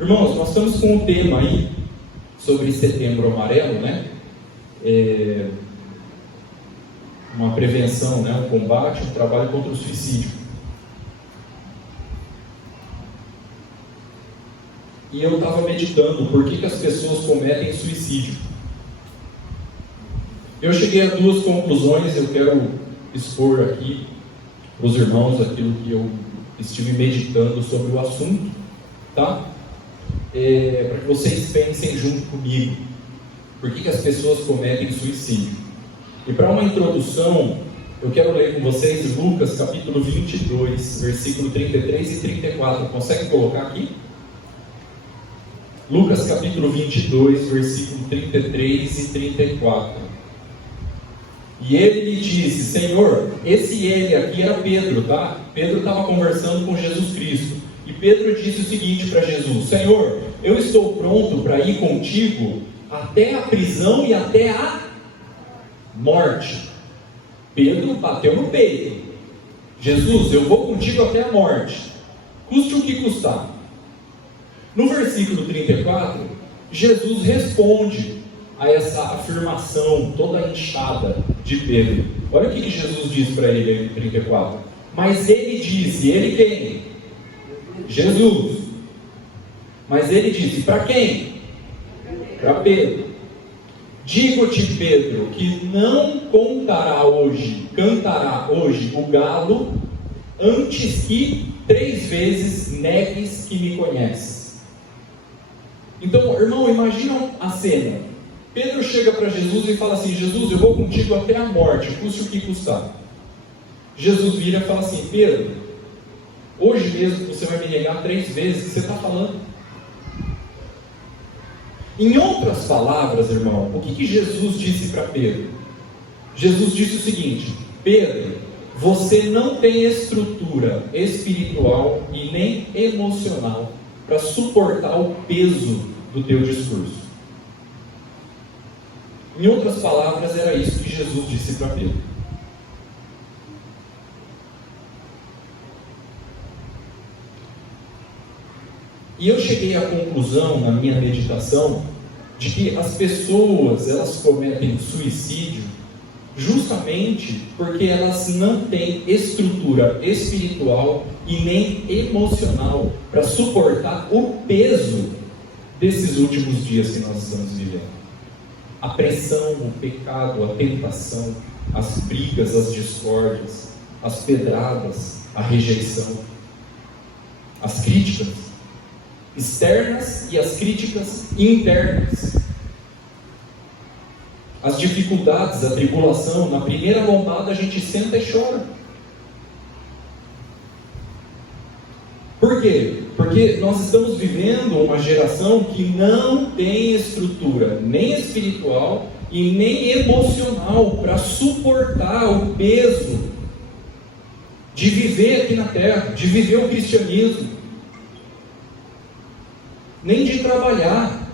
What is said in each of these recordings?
Irmãos, nós estamos com um tema aí sobre Setembro Amarelo, né? Uma prevenção, né? Um combate, um trabalho contra o suicídio. E eu estava meditando por que as pessoas cometem suicídio. Eu cheguei a duas conclusões, eu quero expor aqui para os irmãos aquilo que eu estive meditando sobre o assunto, tá? Para que vocês pensem junto comigo, por que as pessoas cometem suicídio. E para uma introdução, eu quero ler com vocês Lucas capítulo 22, versículo 33 e 34. Consegue colocar aqui? Lucas capítulo 22, versículo 33 e 34. E ele lhe disse: Senhor, esse ele aqui era Pedro, tá? Pedro estava conversando com Jesus Cristo. E Pedro disse o seguinte para Jesus: Senhor, eu estou pronto para ir contigo até a prisão e até a morte. Pedro bateu no peito: Jesus, eu vou contigo até a morte, custe o que custar. No versículo 34, Jesus responde a essa afirmação toda inchada de Pedro. Olha o que Jesus diz para ele em 34. Mas ele disse, ele quem? Jesus. Mas ele disse, para quem? Para Pedro. Digo-te, Pedro, que não cantará hoje o galo, antes que 3 vezes negues que me conheces. Então, irmão, imagina a cena. Pedro chega para Jesus e fala assim: Jesus, eu vou contigo até a morte, custe o que custar. Jesus vira e fala assim: Pedro, hoje mesmo você vai me negar 3 vezes, o que você está falando? Em outras palavras, irmão, o que Jesus disse para Pedro? Jesus disse o seguinte: Pedro, você não tem estrutura espiritual e nem emocional para suportar o peso do teu discurso. Em outras palavras, era isso que Jesus disse para Pedro. E eu cheguei à conclusão, na minha meditação, de que as pessoas, elas cometem suicídio justamente porque elas não têm estrutura espiritual e nem emocional para suportar o peso desses últimos dias que nós estamos vivendo. A pressão, o pecado, a tentação, as brigas, as discórdias, as pedradas, a rejeição, as críticas externas e as críticas internas, as dificuldades, a tribulação. Na primeira lombada a gente senta e chora. Por quê? Porque nós estamos vivendo uma geração que não tem estrutura nem espiritual e nem emocional para suportar o peso de viver aqui na terra, de viver o cristianismo, nem de trabalhar,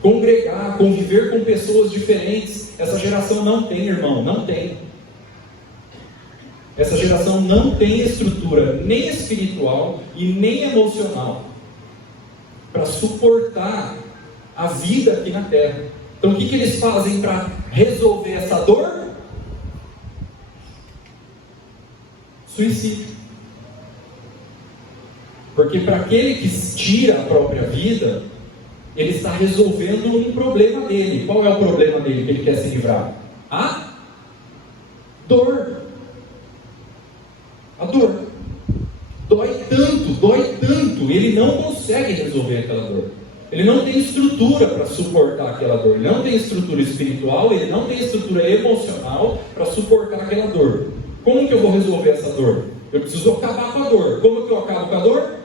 congregar, conviver com pessoas diferentes. Essa geração não tem, irmão, não tem. Essa geração não tem estrutura nem espiritual e nem emocional para suportar a vida aqui na terra. Então o que eles fazem para resolver essa dor? Suicídio. Porque para aquele que tira a própria vida, ele está resolvendo um problema dele. Qual é o problema dele que ele quer se livrar? A dor. A dor. Dói tanto, ele não consegue resolver aquela dor. Ele não tem estrutura para suportar aquela dor. Ele não tem estrutura espiritual, ele não tem estrutura emocional para suportar aquela dor. Como que eu vou resolver essa dor? Eu preciso acabar com a dor. Como que eu acabo com a dor?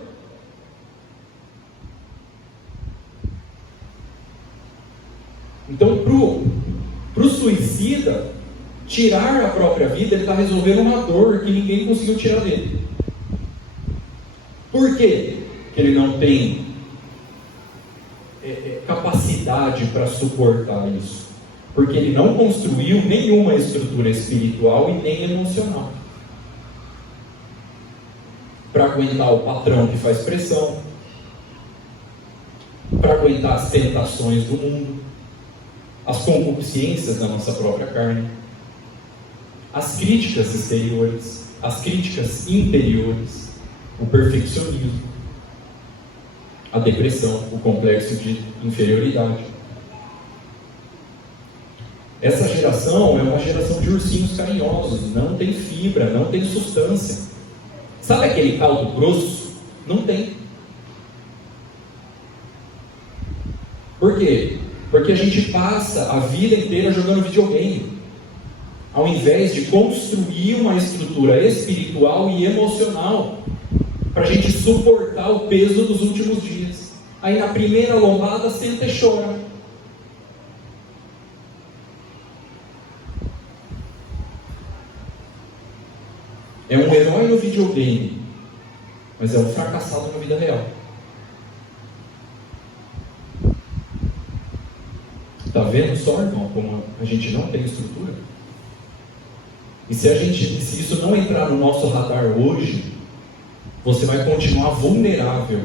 Então, para o suicida, tirar a própria vida, ele está resolvendo uma dor que ninguém conseguiu tirar dele. Por quê? Porque ele não tem capacidade para suportar isso. Porque ele não construiu nenhuma estrutura espiritual e nem emocional. para aguentar o patrão que faz pressão, para aguentar as tentações do mundo, as concupiscências da nossa própria carne, as críticas exteriores, as críticas interiores, o perfeccionismo, a depressão, o complexo de inferioridade. Essa geração é uma geração de ursinhos carinhosos, não tem fibra, não tem substância. Sabe aquele caldo grosso? Não tem. Por quê? Porque a gente passa a vida inteira jogando videogame, ao invés de construir uma estrutura espiritual e emocional para a gente suportar o peso dos últimos dias. Aí na primeira lombada senta e chora. É um herói no videogame, mas é um fracassado na vida real. Está vendo só, irmão, como a gente não tem estrutura? E se isso não entrar no nosso radar hoje, você vai continuar vulnerável.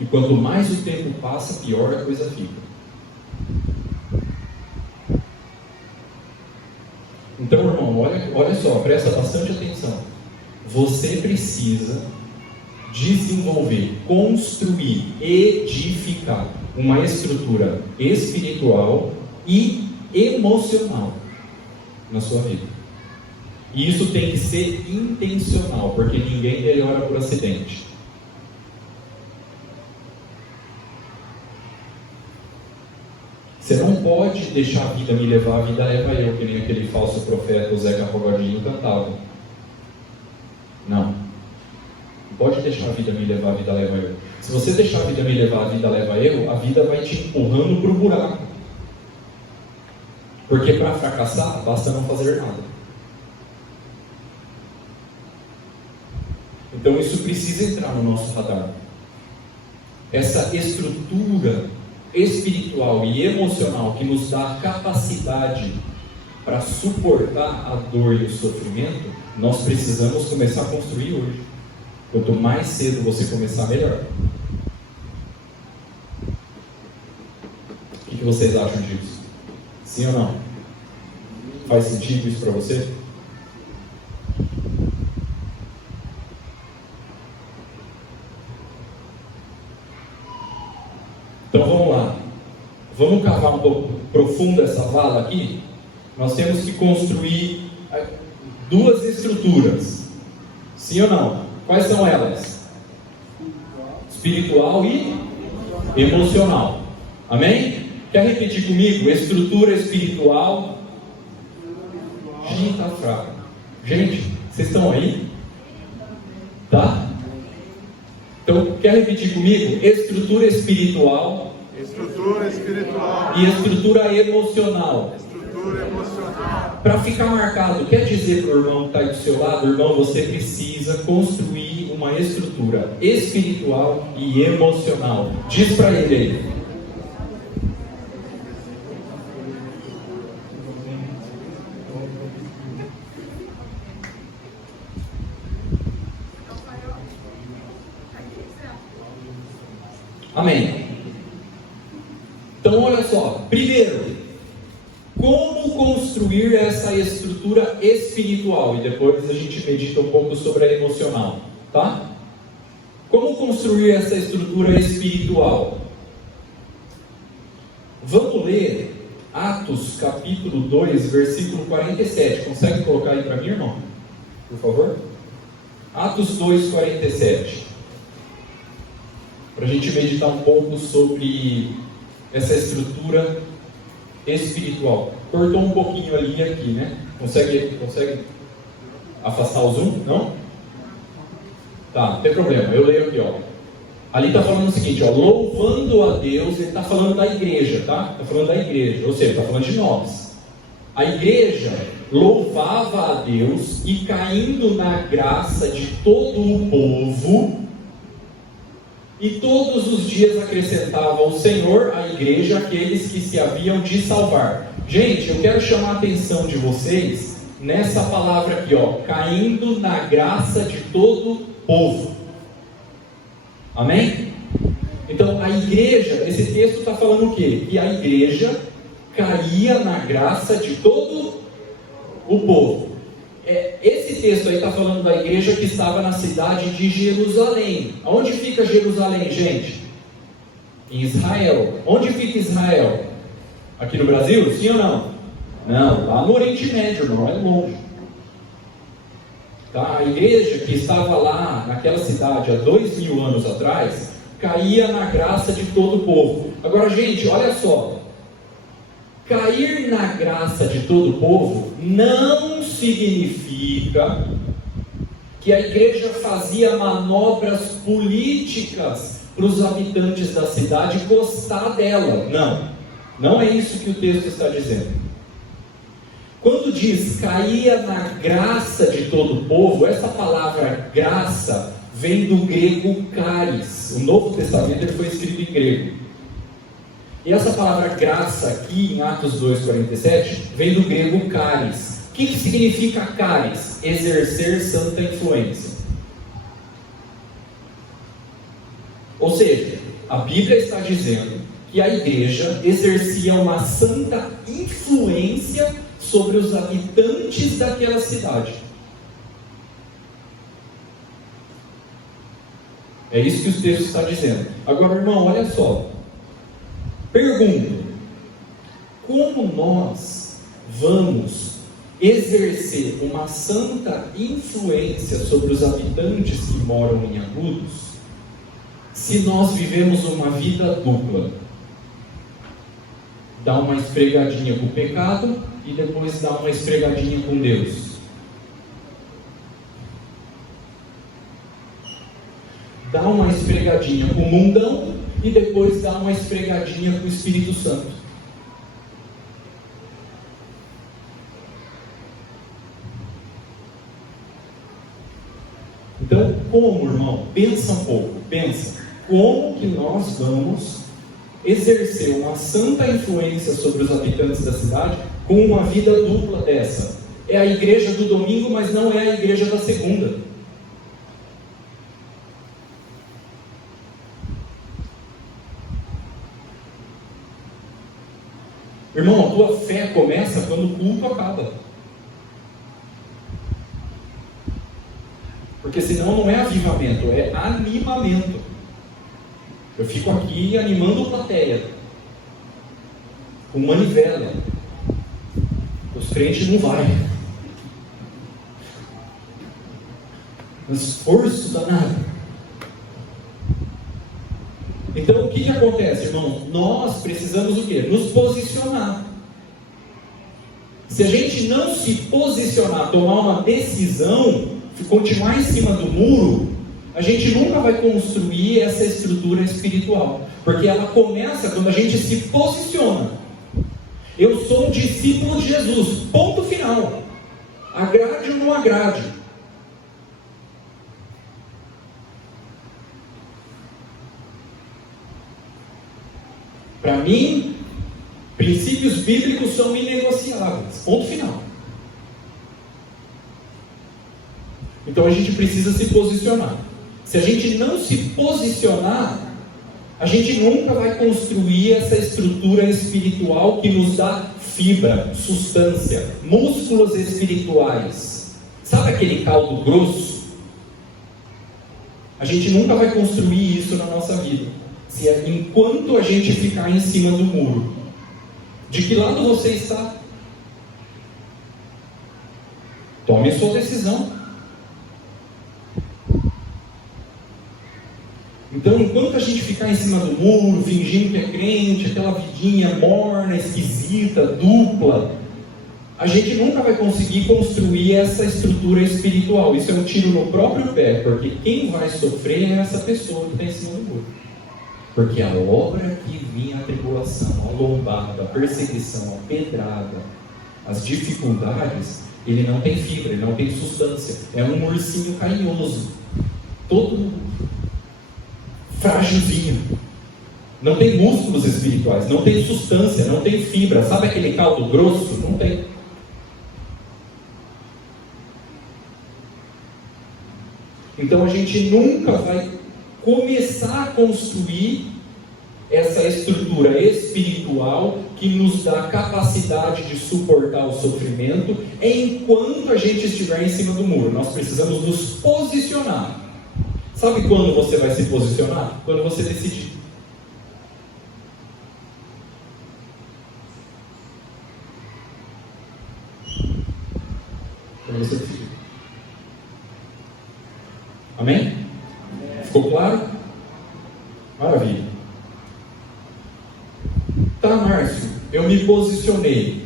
E quanto mais o tempo passa, pior a coisa fica. Então, irmão, olha só, presta bastante atenção. Você precisa desenvolver, construir, edificar uma estrutura espiritual e emocional na sua vida. E isso tem que ser intencional, porque ninguém melhora por acidente. Você não pode deixar a vida me levar, a vida leva eu, que nem aquele falso profeta, o Zeca Pagodinho, cantava. Não. Pode deixar a vida me levar, a vida leva eu. Se você deixar a vida me levar, a vida leva eu, a vida vai te empurrando para o buraco. Porque para fracassar, basta não fazer nada. Então isso precisa entrar no nosso radar. Essa estrutura espiritual e emocional que nos dá a capacidade para suportar a dor e o sofrimento, nós precisamos começar a construir hoje. Quanto mais cedo você começar, melhor. O que vocês acham disso? Sim ou não? Faz sentido isso para você? Então vamos lá. Vamos cavar um pouco profundo essa vala aqui. Nós temos que construir duas estruturas. Sim ou não? Quais são elas? Espiritual e emocional. Amém? Quer repetir comigo? Estrutura espiritual. Gente, está fraco. Gente, vocês estão aí? Tá? Então, quer repetir comigo? Estrutura espiritual. Estrutura espiritual. E estrutura emocional. Estrutura emocional. Para ficar marcado, quer dizer para o irmão que está aí do seu lado, irmão, você precisa construir uma estrutura espiritual e emocional. Diz para ele aí. Amém. Então olha só, primeiro, como construir essa estrutura espiritual, e depois a gente medita um pouco sobre a emocional, tá? Como construir essa estrutura espiritual? Vamos ler Atos capítulo 2, versículo 47. Consegue colocar aí para mim, irmão? Por favor. Atos 2, 47. Para a gente meditar um pouco sobre essa estrutura espiritual. Cortou um pouquinho ali e aqui, né? Consegue afastar o zoom? Não? Tá, não tem problema, eu leio aqui, ó. Ali está falando o seguinte, ó, louvando a Deus, ele está falando da igreja, tá? Está falando da igreja, ou seja, está falando de nós. A igreja louvava a Deus e caindo na graça de todo o povo, e todos os dias acrescentava o Senhor à igreja aqueles que se haviam de salvar. Gente, eu quero chamar a atenção de vocês nessa palavra aqui, ó, caindo na graça de todo o povo. Amém? Então, a igreja, esse texto está falando o quê? Que a igreja caía na graça de todo o povo. Esse texto aí está falando da igreja que estava na cidade de Jerusalém. Onde fica Jerusalém, gente? Em Israel. Onde fica Israel? Aqui no Brasil? Sim ou não? Não, lá no Oriente Médio, não é longe. Tá? A igreja que estava lá naquela cidade há 2000 anos atrás caía na graça de todo o povo. Agora, gente, olha só. Cair na graça de todo o povo não significa que a igreja fazia manobras políticas para os habitantes da cidade gostar dela. Não, não é isso que o texto está dizendo. Quando diz caía na graça de todo o povo, essa palavra graça vem do grego charis. O Novo Testamento ele foi escrito em grego. E essa palavra graça aqui em Atos 2,47 vem do grego charis. O que significa charis? Exercer santa influência. Ou seja, a Bíblia está dizendo que a igreja exercia uma santa influência sobre os habitantes daquela cidade. É isso que o texto está dizendo. Agora, irmão, olha só. Pergunto: como nós vamos exercer uma santa influência sobre os habitantes que moram em Agudos se nós vivemos uma vida dupla? Dá uma esfregadinha com o pecado e depois dá uma esfregadinha com Deus. Dá uma esfregadinha com o mundão e depois dá uma esfregadinha com o Espírito Santo. Então, como, irmão? Pensa um pouco, pensa. Como que nós vamos exercer uma santa influência sobre os habitantes da cidade com uma vida dupla dessa? É a igreja do domingo, mas não é a igreja da segunda. Irmão, a tua fé começa quando o culto acaba. Porque senão não é avivamento, é animamento. Eu fico aqui animando a plateia com manivela. Os crentes não vai. Um esforço danado. Então o que acontece, irmão? Nós precisamos o quê? Nos posicionar. Se a gente não se posicionar, tomar uma decisão, continuar em cima do muro, a gente nunca vai construir essa estrutura espiritual, porque ela começa quando a gente se posiciona. Eu sou um discípulo de Jesus, ponto final. Agrade ou não agrade. Para mim, princípios bíblicos são inegociáveis, ponto final. Então a gente precisa se posicionar. Se a gente não se posicionar, a gente nunca vai construir essa estrutura espiritual que nos dá fibra, substância, músculos espirituais. Sabe aquele caldo grosso? A gente nunca vai construir isso na nossa vida, enquanto a gente ficar em cima do muro. De que lado você está? Tome sua decisão. Então, enquanto a gente ficar em cima do muro, fingindo que é crente, aquela vidinha morna, esquisita, dupla, a gente nunca vai conseguir construir essa estrutura espiritual. Isso é um tiro no próprio pé, porque quem vai sofrer é essa pessoa que está em cima do muro. Porque a obra que vinha, a tribulação, a lombada, a perseguição, a pedrada, as dificuldades, ele não tem fibra, ele não tem substância. É um ursinho carinhoso, todo frágilzinho. Não tem músculos espirituais, não tem substância, não tem fibra. Sabe aquele caldo grosso? Não tem. Então a gente nunca vai começar a construir essa estrutura espiritual que nos dá capacidade de suportar o sofrimento enquanto a gente estiver em cima do muro. Nós precisamos nos posicionar. Sabe quando você vai se posicionar? Quando você decidir. Quando você decidir. Amém? Ficou claro? Maravilha. Tá, Márcio, eu me posicionei.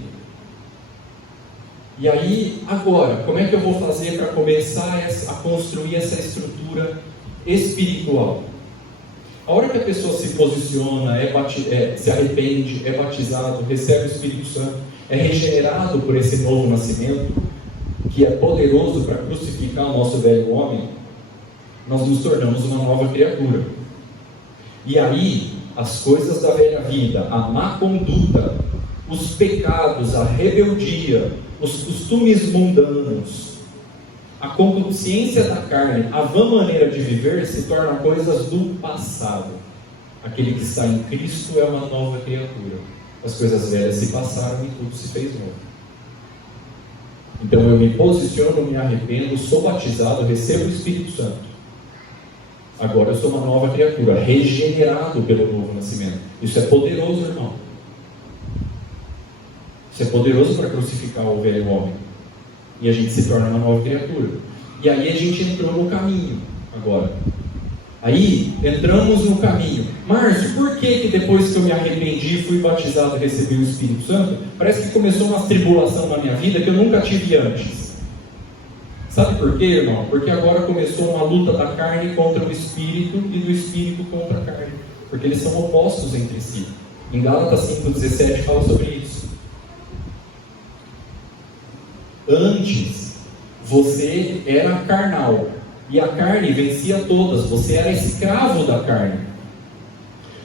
E aí, agora, como é que eu vou fazer para começar a construir essa estrutura espiritual? A hora que a pessoa se posiciona, se arrepende, é batizado, recebe o Espírito Santo, é regenerado por esse novo nascimento, que é poderoso para crucificar o nosso velho homem, nós nos tornamos uma nova criatura. E aí, as coisas da velha vida, a má conduta, os pecados, a rebeldia, os costumes mundanos, a consciência da carne, a vã maneira de viver se tornam coisas do passado. Aquele que está em Cristo é uma nova criatura. As coisas velhas se passaram e tudo se fez novo. Então eu me posiciono, me arrependo, sou batizado, recebo o Espírito Santo. Agora eu sou uma nova criatura, regenerado pelo novo nascimento. Isso é poderoso, irmão. Isso é poderoso para crucificar o velho homem. E a gente se torna uma nova criatura. E aí a gente entrou no caminho agora. Aí entramos no caminho. Márcio, por que depois que eu me arrependi, fui batizado e recebi o Espírito Santo, parece que começou uma tribulação na minha vida que eu nunca tive antes? Sabe por quê, irmão? Porque agora começou uma luta da carne contra o Espírito e do Espírito contra a carne. Porque eles são opostos entre si. Em Gálatas 5,17 fala sobre isso. Antes, você era carnal. E a carne vencia todas. Você era escravo da carne.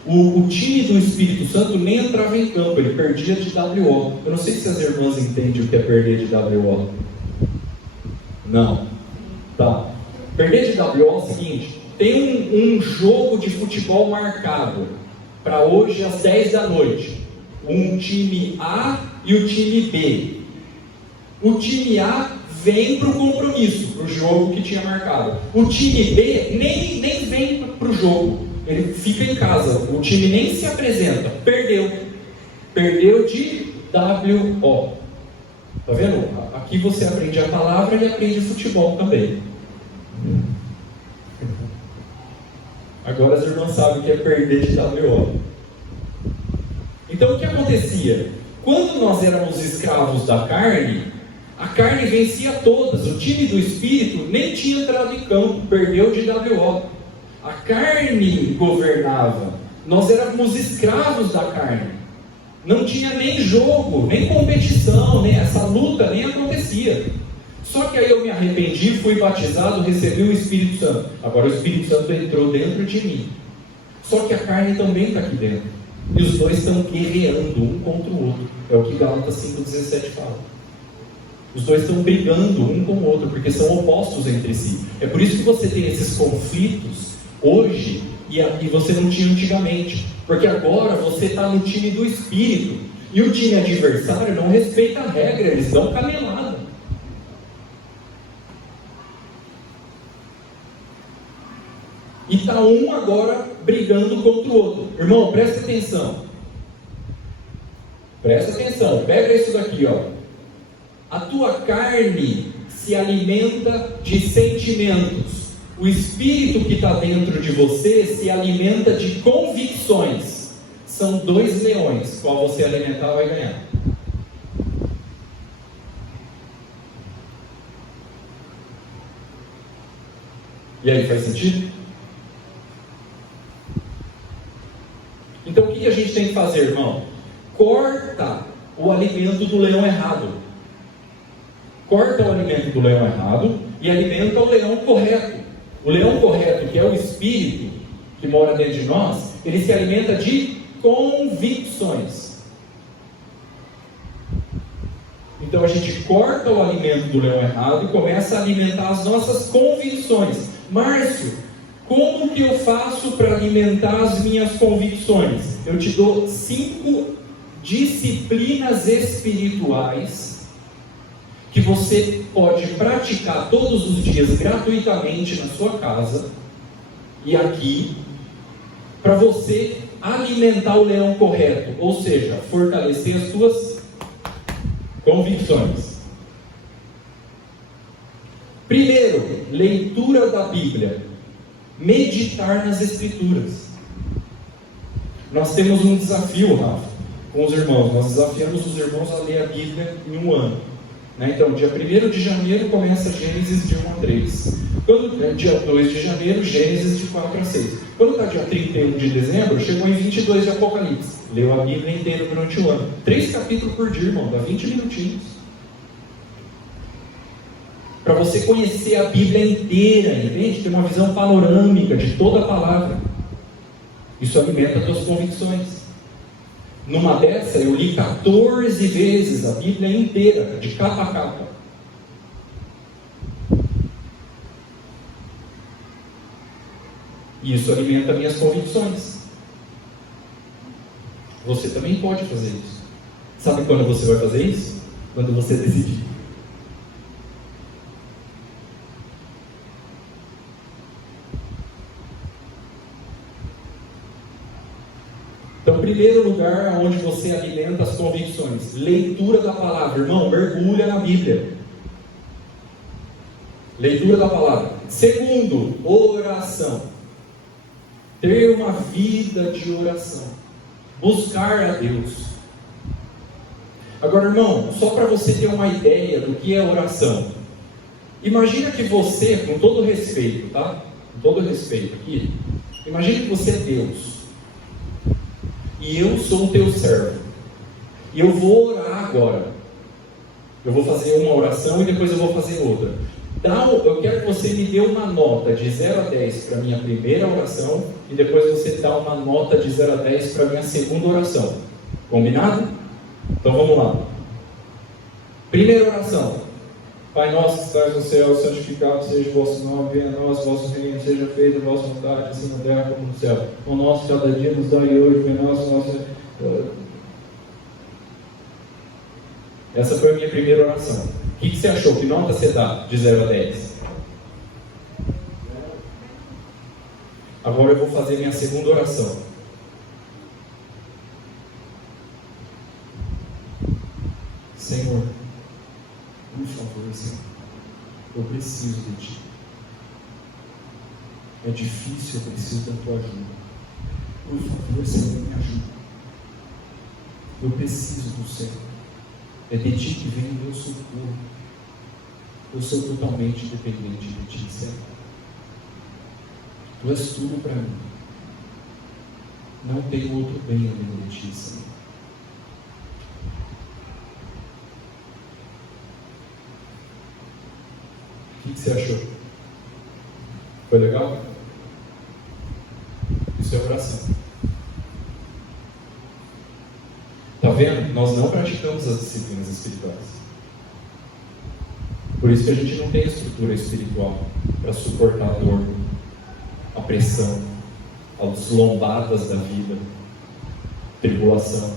O time do Espírito Santo nem entrava em campo. Ele perdia de WO. Eu não sei se as irmãs entendem o que é perder de WO. Não. Tá. Perder de WO é o seguinte: tem um jogo de futebol marcado para hoje às 10 da noite. Um time A e o time B. O time A vem para o compromisso, para o jogo que tinha marcado. O time B nem vem para o jogo. Ele fica em casa. O time nem se apresenta. Perdeu. Perdeu de WO. Tá vendo? Aqui você aprende a palavra e aprende futebol também. Agora as irmãs sabem o que é perder de WO. Então o que acontecia? Quando nós éramos escravos da carne, a carne vencia todas. O time do Espírito nem tinha entrado em campo, perdeu de WO. A carne governava. Nós éramos escravos da carne. Não tinha nem jogo, nem competição, nem essa luta nem acontecia. Só que aí eu me arrependi, fui batizado, recebi o Espírito Santo. Agora o Espírito Santo entrou dentro de mim. Só que a carne também está aqui dentro. E os dois estão guerreando um contra o outro. É o que Gálatas 5,17 fala. Os dois estão brigando um com o outro, porque são opostos entre si. É por isso que você tem esses conflitos hoje e você não tinha antigamente. Porque agora você está no time do Espírito. E o time adversário não respeita a regra, eles dão canelada. E está um agora brigando contra o outro. Irmão, presta atenção. Presta atenção, pega isso daqui, ó. A tua carne se alimenta de sentimentos. O Espírito que está dentro de você se alimenta de convicções. São dois leões. Qual você alimentar vai ganhar. E aí, faz sentido? Então o que a gente tem que fazer, irmão? Corta o alimento do leão errado. Corta o alimento do leão errado e alimenta o leão correto. O leão correto, que é o Espírito que mora dentro de nós, ele se alimenta de convicções. Então a gente corta o alimento do leão errado e começa a alimentar as nossas convicções. Márcio, como que eu faço para alimentar as minhas convicções? Eu te dou 5 disciplinas espirituais que você pode praticar todos os dias gratuitamente na sua casa e aqui, para você alimentar o leão correto, ou seja, fortalecer as suas convicções. Primeiro, leitura da Bíblia, meditar nas Escrituras. Nós temos um desafio, Rafa, com os irmãos. Nós desafiamos os irmãos a ler a Bíblia em um ano. Então, dia 1º de janeiro começa Gênesis de 1 a 3. Dia 2 de janeiro, Gênesis de 4 a 6. Quando está dia 31 de dezembro, chegou em 22 de Apocalipse. Leu a Bíblia inteira durante o ano. 3 capítulos por dia, irmão, dá 20 minutinhos. Para você conhecer a Bíblia inteira, entende? Ter uma visão panorâmica de toda a palavra. Isso alimenta as tuas convicções. Numa dessa, eu li 14 vezes a Bíblia inteira, de capa a capa. E isso alimenta minhas convicções. Você também pode fazer isso. Sabe quando você vai fazer isso? Quando você decidir. Então, primeiro lugar onde você alimenta as convicções, leitura da palavra. Irmão, mergulha na Bíblia. Leitura da palavra. Segundo, oração. Ter uma vida de oração. Buscar a Deus. Agora, irmão, só para você ter uma ideia do que é oração. Imagina que você, com todo respeito, tá? Com todo respeito aqui. Imagina que você é Deus. E eu sou o teu servo. E eu vou orar agora. Eu vou fazer uma oração e depois eu vou fazer outra. Eu quero que você me dê uma nota de 0 a 10 para a minha primeira oração. E depois você dá uma nota de 0 a 10 para a minha segunda oração. Combinado? Então vamos lá. Primeira oração. Pai nosso que estás no céu, santificado seja o vosso nome, venha a nós o vosso reino, seja feita a vossa vontade, assim na terra como no céu. O nosso cada dia nos dai hoje, venha a nossa... Essa foi a minha primeira oração. O que você achou? Que nota você dá de 0 a 10? Agora eu vou fazer minha segunda oração. Senhor, por favor, Senhor, eu preciso de Ti. É difícil, eu preciso da Tua ajuda. Por favor, Senhor, me ajuda. Eu preciso do Senhor. É de Ti que vem o meu socorro. Eu sou totalmente dependente de Ti, Senhor. Tu és tudo para mim. Não tenho outro bem além de Ti, Senhor. O que você achou? Foi legal? Isso é oração. Está vendo? Nós não praticamos as disciplinas espirituais. Por isso que a gente não tem estrutura espiritual para suportar a dor, a pressão, as lombadas da vida, tribulação,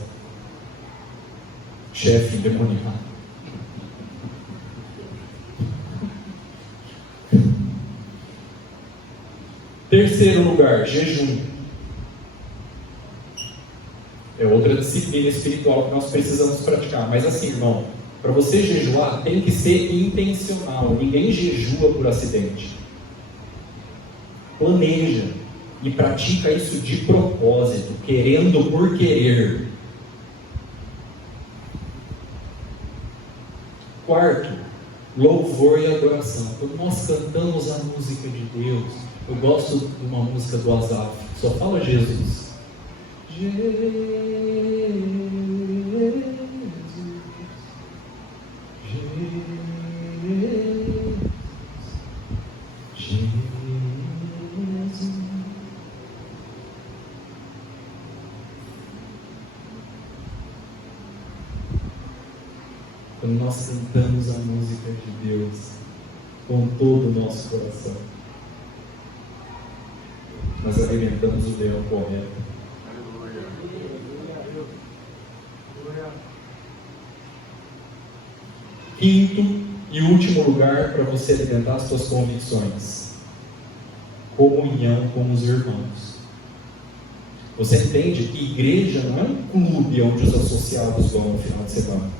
chefe endemoniado. Terceiro lugar, jejum. É outra disciplina espiritual que nós precisamos praticar. Mas assim, irmão, para você jejuar, tem que ser intencional. Ninguém jejua por acidente. Planeja e pratica isso de propósito, querendo por querer. Quarto, louvor e adoração. Quando nós cantamos a música de Deus, eu gosto de uma música do Asaf, só fala Jesus. Jesus, Jesus. Quando nós cantamos a música de Deus com todo o nosso coração, nós alimentamos o leão correto. Aleluia. Quinto e último lugar para você alimentar as suas convicções: comunhão com os irmãos. Você entende que igreja não é um clube onde os associados vão no final de semana.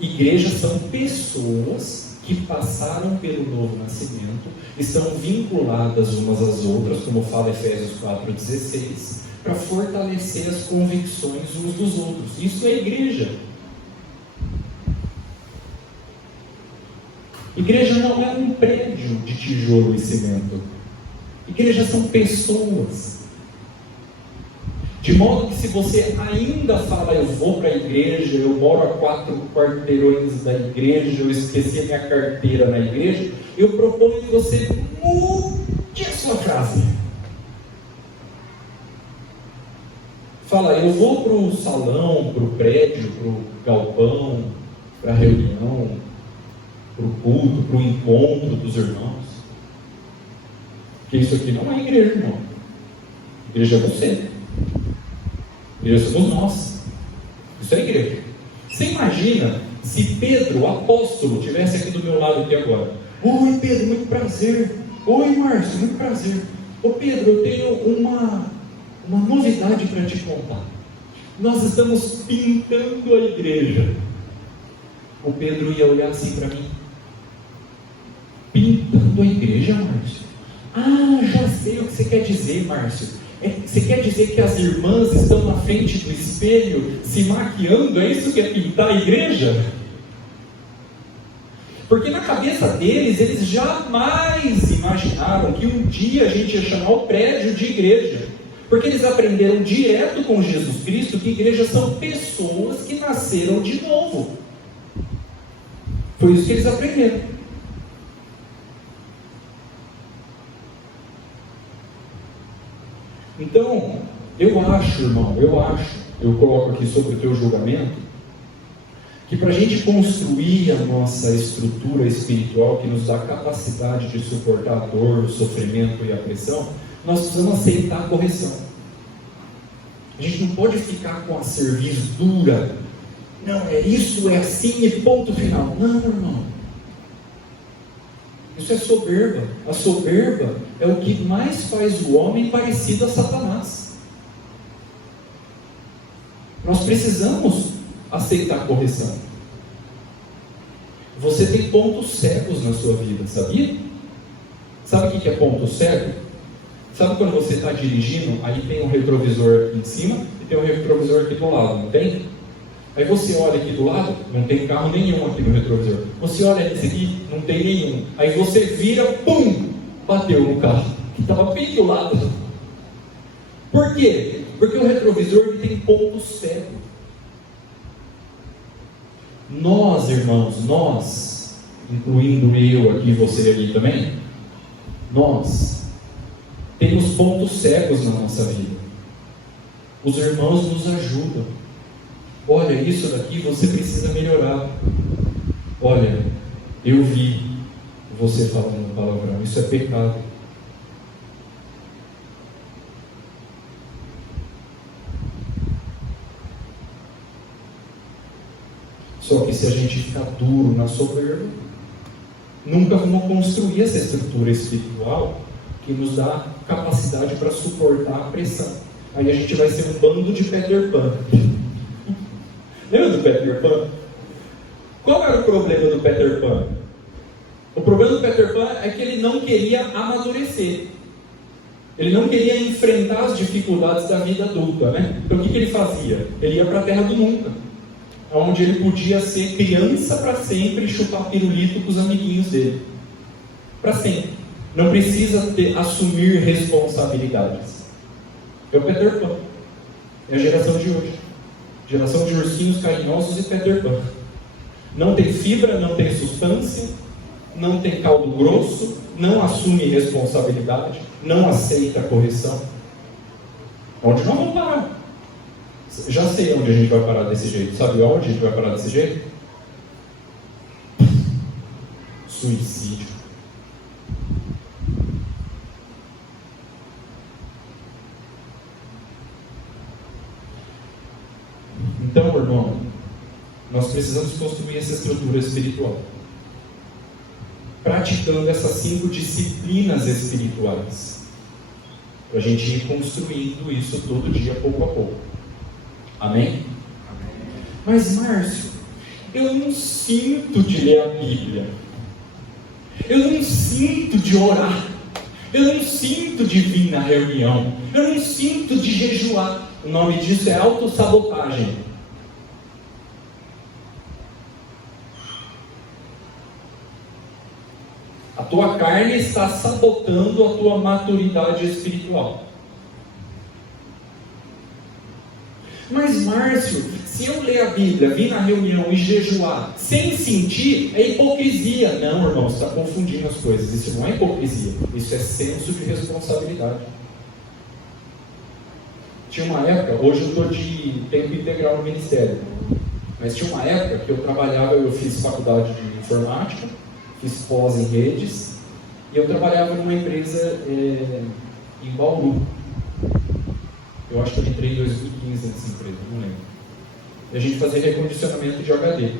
Igrejas são pessoas que passaram pelo novo nascimento, estão vinculadas umas às outras, como fala Efésios 4,16, para fortalecer as convicções uns dos outros. Isso é igreja. Igreja não é um prédio de tijolo e cimento. Igreja são pessoas. De modo que se você ainda fala, eu vou para a igreja, eu moro a 4 quarteirões da igreja, eu esqueci a minha carteira na igreja, eu proponho que você mude a sua frase. Fala, eu vou para o salão, para o prédio, para o galpão, para a reunião, para o culto, para o encontro dos irmãos. Porque isso aqui não é igreja, irmão. Igreja é você. Igreja somos nós. Isso é igreja. Você imagina se Pedro, o apóstolo, estivesse aqui do meu lado aqui agora. Oi, Pedro, muito prazer. Oi, Márcio, muito prazer. Ô Pedro, eu tenho uma novidade para te contar. Nós estamos pintando a igreja. O Pedro ia olhar assim para mim. Pintando a igreja, Márcio? Ah, já sei o que você quer dizer, Márcio. Você quer dizer que as irmãs estão na frente do espelho se maquiando? É isso que é pintar a igreja? Porque na cabeça deles, eles jamais imaginaram que um dia a gente ia chamar o prédio de igreja. Porque eles aprenderam direto com Jesus Cristo que igrejas são pessoas que nasceram de novo. Foi isso que eles aprenderam. Então, eu acho, irmão, eu coloco aqui sobre o teu julgamento, que para a gente construir a nossa estrutura espiritual, que nos dá capacidade de suportar a dor, o sofrimento e a pressão, nós precisamos aceitar a correção. A gente não pode ficar com a cerviz dura. Não, isso é assim e ponto final. Não, irmão. Isso é soberba. A soberba é o que mais faz o homem parecido a Satanás. Nós precisamos aceitar a correção. Você tem pontos cegos na sua vida, sabia? Sabe o que é ponto cego? Sabe quando você está dirigindo, aí tem um retrovisor aqui em cima e tem um retrovisor aqui do lado, não tem? Aí você olha aqui do lado, não tem carro nenhum aqui no retrovisor. Você olha nesse aqui, não tem nenhum. Aí você vira, pum, bateu no carro, que estava bem do lado. Por quê? Porque o retrovisor ele tem ponto cego. Nós, irmãos, nós, incluindo eu aqui, você ali também, nós temos pontos cegos na nossa vida. Os irmãos nos ajudam. Olha, isso daqui você precisa melhorar. Olha, eu vi você falando palavrão, isso é pecado. Só que se a gente ficar duro na soberba, nunca vamos construir essa estrutura espiritual que nos dá capacidade para suportar a pressão. Aí a gente vai ser um bando de Peter Pan. Lembra do Peter Pan? Qual era o problema do Peter Pan? O problema do Peter Pan é que ele não queria amadurecer. Ele não queria enfrentar as dificuldades da vida adulta, né? Então o que ele fazia? Ele ia para a terra do nunca, onde ele podia ser criança para sempre e chupar pirulito com os amiguinhos dele. Para sempre. Não precisa assumir responsabilidades. É o Peter Pan. É a geração de hoje. Geração de ursinhos carinhosos e Peter Pan. Não tem fibra, não tem substância, não tem caldo grosso, não assume responsabilidade, não aceita a correção. Onde nós vamos parar? Já sei onde a gente vai parar desse jeito. Sabe onde a gente vai parar desse jeito? Suicídio. precisamos construir essa estrutura espiritual, praticando essas 5 disciplinas espirituais, para a gente ir construindo isso todo dia, pouco a pouco. Amém? Mas, Márcio, eu não sinto de ler a Bíblia, eu não sinto de orar, eu não sinto de vir na reunião, eu não sinto de jejuar. O nome disso é autossabotagem. A tua carne está sabotando a tua maturidade espiritual. Mas, Márcio, se eu ler a Bíblia, vir na reunião e jejuar sem sentir, é hipocrisia. Não, irmão, você está confundindo as coisas. Isso não é hipocrisia, isso é senso de responsabilidade. Tinha uma época, hoje eu estou de tempo integral no ministério, mas tinha uma época que eu trabalhava, eu fiz faculdade de informática, fiz pós em redes, e eu trabalhava numa empresa em Bauru. Eu acho que eu entrei em 2015 nessa empresa, não lembro. E a gente fazia recondicionamento de HD.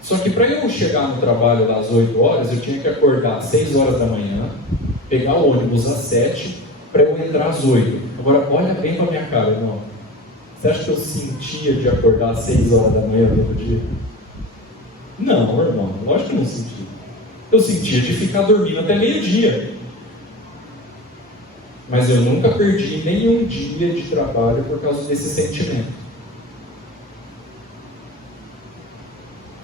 Só que para eu chegar no trabalho lá às 8 horas, eu tinha que acordar às 6 horas da manhã, pegar o ônibus às 7, para eu entrar às 8. Agora, olha bem para a minha cara, irmão. Você acha que eu sentia de acordar às 6 horas da manhã todo dia? Não, irmão, lógico que eu não sentia. Eu sentia de ficar dormindo até meio-dia. Mas eu nunca perdi nenhum dia de trabalho por causa desse sentimento.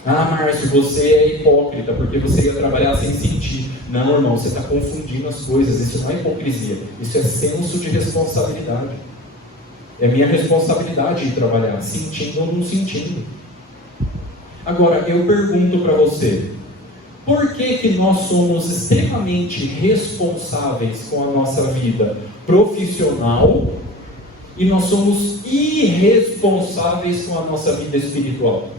Ah, Márcio, você é hipócrita porque você ia trabalhar sem sentir. Não, irmão, você está confundindo as coisas. Isso não é hipocrisia, isso é senso de responsabilidade. É minha responsabilidade ir trabalhar, sentindo ou não sentindo. Agora, eu pergunto para você, por que nós somos extremamente responsáveis com a nossa vida profissional e nós somos irresponsáveis com a nossa vida espiritual?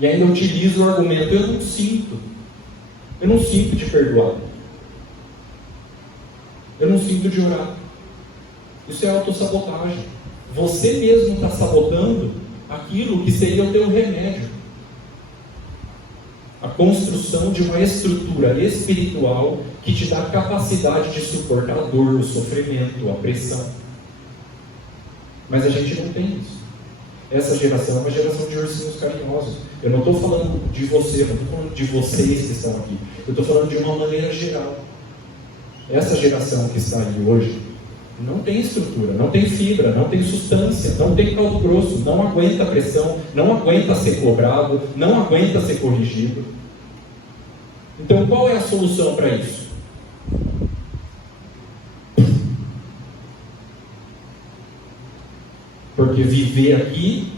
E ainda utilizo o argumento, eu não sinto de perdoar, eu não sinto de orar. Isso é autossabotagem. Você mesmo está sabotando aquilo que seria o teu remédio. A construção de uma estrutura espiritual que te dá a capacidade de suportar a dor, o sofrimento, a pressão. Mas a gente não tem isso. Essa geração é uma geração de ursinhos carinhosos. Eu não estou falando de você, não estou falando de vocês que estão aqui. Eu estou falando de uma maneira geral. Essa geração que está aí hoje não tem estrutura, não tem fibra, não tem substância, não tem caldo grosso, não aguenta pressão, não aguenta ser cobrado, não aguenta ser corrigido. Então, qual é a solução para isso? Porque viver aqui,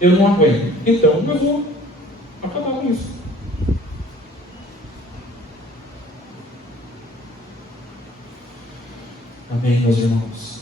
eu não aguento. Então, eu vou acabar com isso. Amém, meus irmãos?